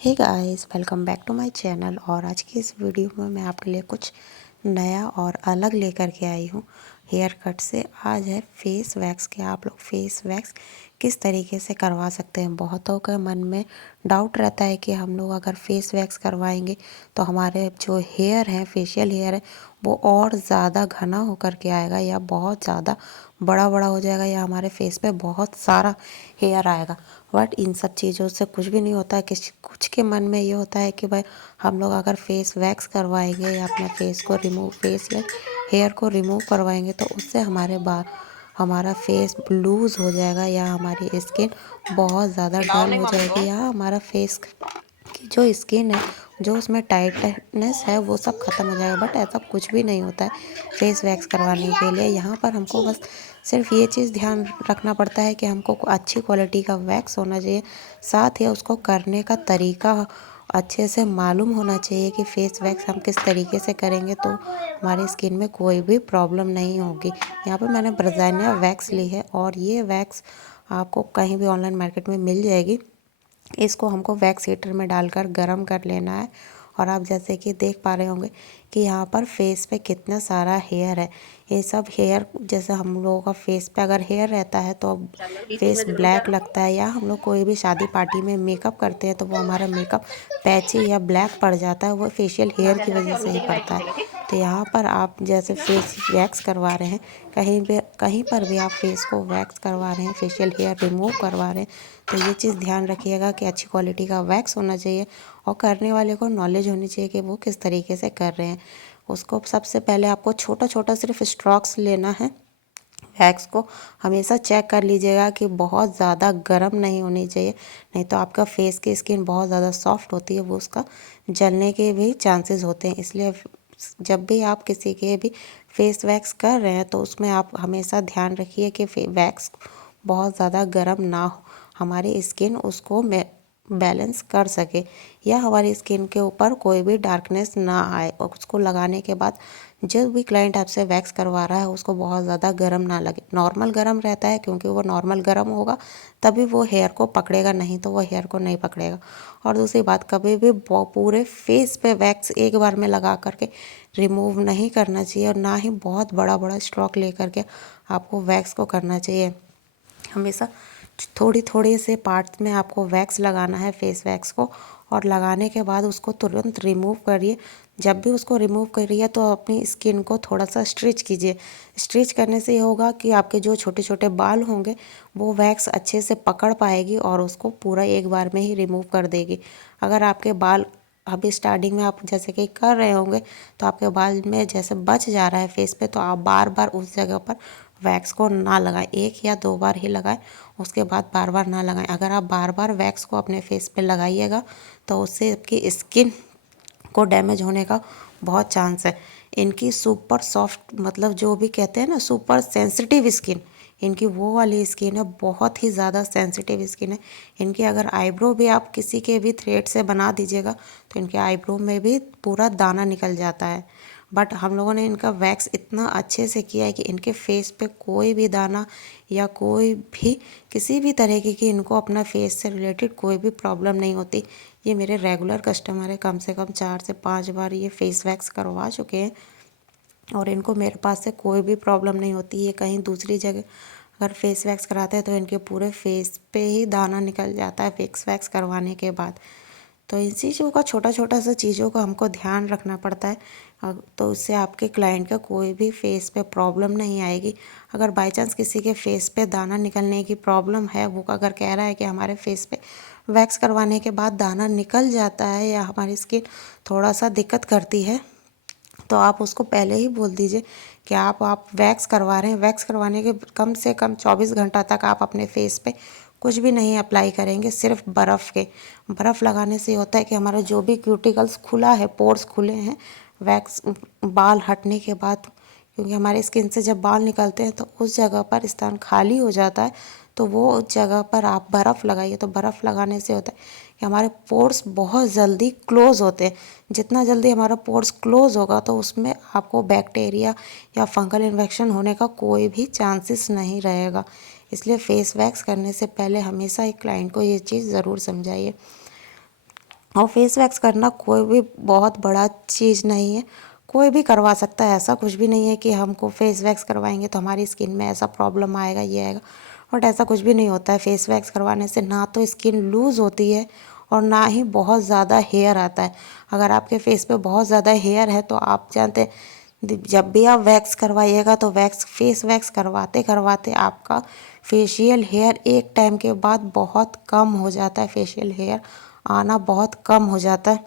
Hey guys, welcome back to my channel. और आज की इस वीडियो में मैं आपके लिए कुछ नया और अलग लेकर के आई हूँ। हेयर कट से आज है फेस वैक्स के आप लोग फेस वैक्स किस तरीके से करवा सकते हैं। बहुतों के मन में डाउट रहता है कि हम लोग अगर फेस वैक्स करवाएंगे तो हमारे जो हेयर है, फेशियल हेयर है, वो और ज़्यादा घना होकर के आएगा या बहुत ज़्यादा बड़ा बड़ा हो जाएगा या हमारे फेस पे बहुत सारा हेयर आएगा। बट इन सब चीज़ों से कुछ भी नहीं होता है। कुछ के मन में ये होता है कि भाई हम लोग अगर फेस वैक्स करवाएंगे या अपना फेस को रिमूव फेस या हेयर को रिमूव करवाएंगे तो उससे हमारा फेस लूज़ हो जाएगा या हमारी स्किन बहुत ज़्यादा डल हो जाएगी या हमारा फेस की जो स्किन है, जो उसमें टाइटनेस है, वो सब खत्म हो जाएगा। बट ऐसा कुछ भी नहीं होता है फेस वैक्स करवाने के लिए। यहाँ पर हमको बस सिर्फ ये चीज़ ध्यान रखना पड़ता है कि हमको अच्छी क्वालिटी का वैक्स होना चाहिए, साथ ही उसको करने का तरीका अच्छे से मालूम होना चाहिए कि फेस वैक्स हम किस तरीके से करेंगे तो हमारी स्किन में कोई भी प्रॉब्लम नहीं होगी। यहाँ पर मैंने ब्राज़िलिया वैक्स ली है और ये वैक्स आपको कहीं भी ऑनलाइन मार्केट में मिल जाएगी। इसको हमको वैक्स हीटर में डालकर गरम कर लेना है। और आप जैसे कि देख पा रहे होंगे कि यहाँ पर फेस पे कितना सारा हेयर है। ये सब हेयर, जैसे हम लोगों का फेस पे अगर हेयर रहता है तो फेस ब्लैक लगता है, या हम लोग कोई भी शादी पार्टी में मेकअप करते हैं तो वो हमारा मेकअप पैची या ब्लैक पड़ जाता है, वो फेशियल हेयर की वजह से ही पड़ता है। तो यहाँ पर आप जैसे फेस वैक्स करवा रहे हैं, कहीं पर भी आप फेस को वैक्स करवा रहे हैं, फेशियल हेयर रिमूव करवा रहे हैं, तो ये चीज़ ध्यान रखिएगा कि अच्छी क्वालिटी का वैक्स होना चाहिए और करने वाले को नॉलेज होनी चाहिए कि वो किस तरीके से कर रहे हैं। उसको सबसे पहले आपको छोटा छोटा सिर्फ स्ट्रोक्स लेना है। वैक्स को हमेशा चेक कर लीजिएगा कि बहुत ज़्यादा गर्म नहीं होनी चाहिए, नहीं तो आपका फेस की स्किन बहुत ज़्यादा सॉफ्ट होती है, वो उसका जलने के भी चांसेस होते हैं। इसलिए जब भी आप किसी के भी फेस वैक्स कर रहे हैं तो उसमें आप हमेशा ध्यान रखिए कि वैक्स बहुत ज़्यादा गर्म ना हो, हमारी स्किन उसको बैलेंस कर सके या हमारी स्किन के ऊपर कोई भी डार्कनेस ना आए। और उसको लगाने के बाद जो भी क्लाइंट आपसे वैक्स करवा रहा है उसको बहुत ज़्यादा गर्म ना लगे, नॉर्मल गर्म रहता है, क्योंकि वो नॉर्मल गर्म होगा तभी वो हेयर को पकड़ेगा, नहीं तो वो हेयर को नहीं पकड़ेगा। और दूसरी बात, कभी भी पूरे फेस पे वैक्स एक बार में लगा करके रिमूव नहीं करना चाहिए और ना ही बहुत बड़ा बड़ा स्ट्रोक ले करके आपको वैक्स को करना चाहिए। हमेशा थोड़ी थोड़ी से पार्ट्स में आपको वैक्स लगाना है, फेस वैक्स को, और लगाने के बाद उसको तुरंत रिमूव करिए। जब भी उसको रिमूव करिए तो अपनी स्किन को थोड़ा सा स्ट्रेच कीजिए। स्ट्रेच करने से ये होगा कि आपके जो छोटे छोटे बाल होंगे वो वैक्स अच्छे से पकड़ पाएगी और उसको पूरा एक बार में ही रिमूव कर देगी। अगर आपके बाल अभी स्टार्टिंग में आप जैसे कि कर रहे होंगे तो आपके बाल में जैसे बच जा रहा है फेस पे, तो आप बार बार उस जगह पर वैक्स को ना लगाएं, 1 या 2 बार ही लगाएं, उसके बाद बार बार ना लगाएं। अगर आप बार बार वैक्स को अपने फेस पे लगाइएगा तो उससे आपकी स्किन को डैमेज होने का बहुत चांस है। इनकी सुपर सॉफ्ट, मतलब जो भी कहते हैं ना सुपर सेंसिटिव स्किन, इनकी वो वाली स्किन है, बहुत ही ज़्यादा सेंसिटिव स्किन है। इनकी अगर आईब्रो भी आप किसी के भी थ्रेड से बना दीजिएगा तो इनके आईब्रो में भी पूरा दाना निकल जाता है। बट हम लोगों ने इनका वैक्स इतना अच्छे से किया है कि इनके फेस पे कोई भी दाना या कोई भी किसी भी तरीके की इनको अपना फेस से रिलेटेड कोई भी प्रॉब्लम नहीं होती। ये मेरे रेगुलर कस्टमर है, कम से कम 4 से 5 बार ये फेस वैक्स करवा चुके हैं और इनको मेरे पास से कोई भी प्रॉब्लम नहीं होती। ये कहीं दूसरी जगह अगर फेस वैक्स कराते हैं तो इनके पूरे फेस पे ही दाना निकल जाता है फेस वैक्स करवाने के बाद। तो इन चीज़ों का, छोटा छोटा सा चीज़ों का हमको ध्यान रखना पड़ता है, तो उससे आपके क्लाइंट का कोई भी फेस पे प्रॉब्लम नहीं आएगी। अगर बाई चांस किसी के फेस पे दाना निकलने की प्रॉब्लम है, वो अगर कह रहा है कि हमारे फेस पे वैक्स करवाने के बाद दाना निकल जाता है या हमारी स्किन थोड़ा सा दिक्कत करती है, तो आप उसको पहले ही बोल दीजिए कि आप वैक्स करवा रहे हैं। वैक्स करवाने के कम से कम 24 घंटा तक आप अपने फेस पे कुछ भी नहीं अप्लाई करेंगे, सिर्फ बर्फ़ लगाने से होता है कि हमारा जो भी क्यूटिकल्स खुला है, पोर्स खुले हैं, वैक्स बाल हटने के बाद, क्योंकि हमारे स्किन से जब बाल निकलते हैं तो उस जगह पर स्थान खाली हो जाता है, तो वो उस जगह पर आप बर्फ़ लगाइए। तो बर्फ़ लगाने से होता है कि हमारे पोर्स बहुत जल्दी क्लोज़ होते हैं। जितना जल्दी हमारा पोर्स क्लोज़ होगा तो उसमें आपको बैक्टीरिया या फंगल इन्फेक्शन होने का कोई भी चांसेस नहीं रहेगा। इसलिए फेस वैक्स करने से पहले हमेशा एक क्लाइंट को ये चीज़ ज़रूर समझाइए। और फेस वैक्स करना कोई भी बहुत बड़ा चीज़ नहीं है, कोई भी करवा सकता है। ऐसा कुछ भी नहीं है कि हमको फेस वैक्स करवाएंगे तो हमारी स्किन में ऐसा प्रॉब्लम आएगा, ये आएगा। बट ऐसा कुछ भी नहीं होता है। फेस वैक्स करवाने से ना तो स्किन लूज़ होती है और ना ही बहुत ज़्यादा हेयर आता है। अगर आपके फेस पे बहुत ज़्यादा हेयर है तो आप जानते हैं, जब भी आप वैक्स करवाइएगा तो फेस वैक्स करवाते करवाते आपका फेशियल हेयर एक टाइम के बाद बहुत कम हो जाता है। फेशियल हेयर आना बहुत कम हो जाता है,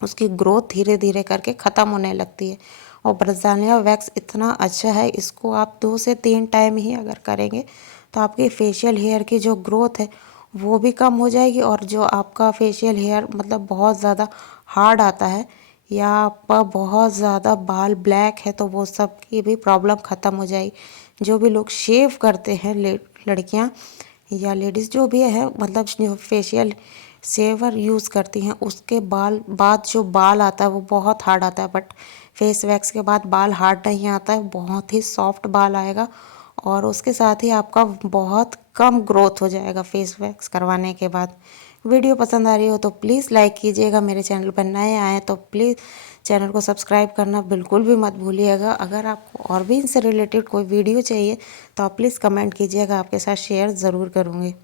उसकी ग्रोथ धीरे धीरे करके ख़त्म होने लगती है। और ब्राज़िलिया वैक्स इतना अच्छा है, इसको आप 2 से 3 टाइम ही अगर करेंगे तो आपकी फेशियल हेयर की जो ग्रोथ है वो भी कम हो जाएगी। और जो आपका फेशियल हेयर मतलब बहुत ज़्यादा हार्ड आता है या आपका बहुत ज़्यादा बाल ब्लैक है तो वो सब की भी प्रॉब्लम ख़त्म हो जाएगी। जो भी लोग शेव करते हैं, लड़कियां या लेडीज़ जो भी है, मतलब जो फेशियल सेवर यूज़ करती हैं, उसके बाद जो बाल आता है वो बहुत हार्ड आता है। बट फेस वैक्स के बाद बाल हार्ड नहीं आता है, बहुत ही सॉफ्ट बाल आएगा। और उसके साथ ही आपका बहुत कम ग्रोथ हो जाएगा फेस वैक्स करवाने के बाद। वीडियो पसंद आ रही हो तो प्लीज़ लाइक कीजिएगा। मेरे चैनल पर नए आए तो प्लीज़ चैनल को सब्सक्राइब करना बिल्कुल भी मत भूलिएगा। अगर आपको और भी इनसे रिलेटेड कोई वीडियो चाहिए तो आप प्लीज़ कमेंट कीजिएगा, आपके साथ शेयर ज़रूर करूँगी।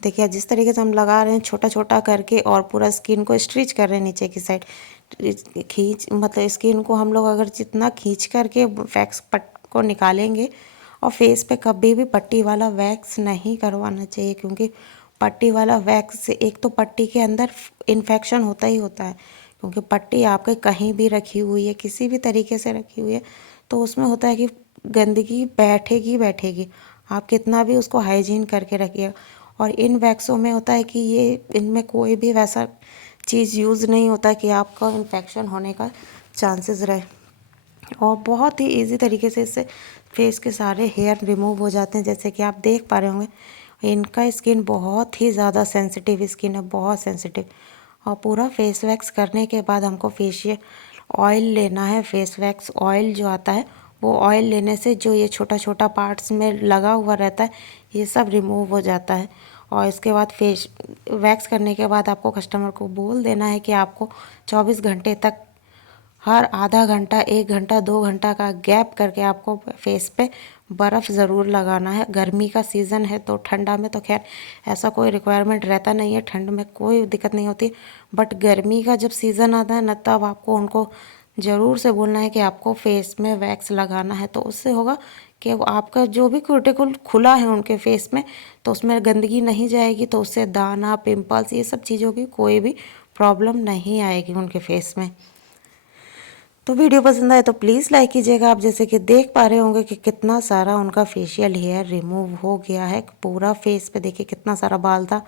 देखिए जिस तरीके से हम लगा रहे हैं छोटा छोटा करके और पूरा स्किन को स्ट्रिच कर रहे हैं नीचे की साइड, खींच मतलब स्किन को हम लोग अगर जितना खींच करके वैक्स पट को निकालेंगे। और फेस पे कभी भी पट्टी वाला वैक्स नहीं करवाना चाहिए, क्योंकि पट्टी वाला वैक्स से एक तो पट्टी के अंदर इन्फेक्शन होता ही होता है, क्योंकि पट्टी आपके कहीं भी रखी हुई है, किसी भी तरीके से रखी हुई है तो उसमें होता है कि गंदगी बैठेगी बैठेगी, आप कितना भी उसको हाइजीन करके रखिए। और इन वैक्सों में होता है कि ये इनमें कोई भी वैसा चीज़ यूज़ नहीं होता कि आपका इन्फेक्शन होने का चांसेस रहे। और बहुत ही इजी तरीके से इससे फेस के सारे हेयर रिमूव हो जाते हैं। जैसे कि आप देख पा रहे होंगे, इनका स्किन बहुत ही ज़्यादा सेंसिटिव स्किन है, बहुत सेंसिटिव। और पूरा फेस वैक्स करने के बाद हमको फेशियल ऑयल लेना है। फेस वैक्स ऑयल जो आता है वो ऑयल लेने से जो ये छोटा छोटा पार्ट्स में लगा हुआ रहता है ये सब रिमूव हो जाता है। और इसके बाद फेस वैक्स करने के बाद आपको कस्टमर को बोल देना है कि आपको 24 घंटे तक हर आधा घंटा, 1 घंटा, 2 घंटा का गैप करके आपको फेस पे बर्फ़ ज़रूर लगाना है। गर्मी का सीज़न है तो ठंडा में तो खैर ऐसा कोई रिक्वायरमेंट रहता नहीं है, ठंड में कोई दिक्कत नहीं होती। बट गर्मी का जब सीज़न आता है ना, तब आपको उनको ज़रूर से बोलना है कि आपको फेस में वैक्स लगाना है। तो उससे होगा कि आपका जो भी क्यूटिकल खुला है उनके फेस में तो उसमें गंदगी नहीं जाएगी, तो उससे दाना, पिंपल्स, ये सब चीज़ों की कोई भी प्रॉब्लम नहीं आएगी उनके फेस में। तो वीडियो पसंद आए तो प्लीज़ लाइक कीजिएगा। आप जैसे कि देख पा रहे होंगे कि कितना सारा उनका फेशियल हेयर रिमूव हो गया है। पूरा फेस पे देखिए कितना सारा बाल था,